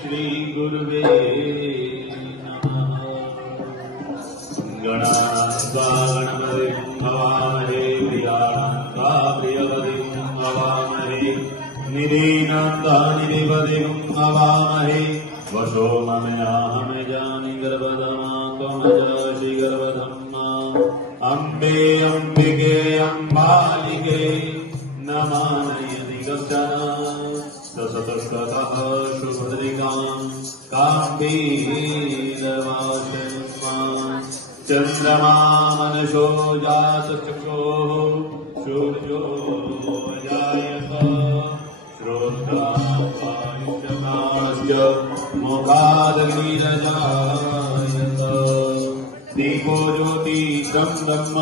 श्रीगुरुवे नमः। गणान्त्वा गणपतिं हवामहे प्रियान्त्वा प्रियपतिं हवामहे निधीनान्त्वा निधिपतिं हवामहे वशो ममयाहमजानि गर्भधमात्वमजासि गर्भधम्मा अम्बे अम्बिके अम्बालिके नमानयति कश्चन सततः शुभद्रिकां काम्बीरवासस्मान् चन्द्रमा मनसो जातचक्षुः सूर्यो जायत श्रोत्राश्च मुखादग्निरजायत दीपो ज्योतिषं ब्रह्म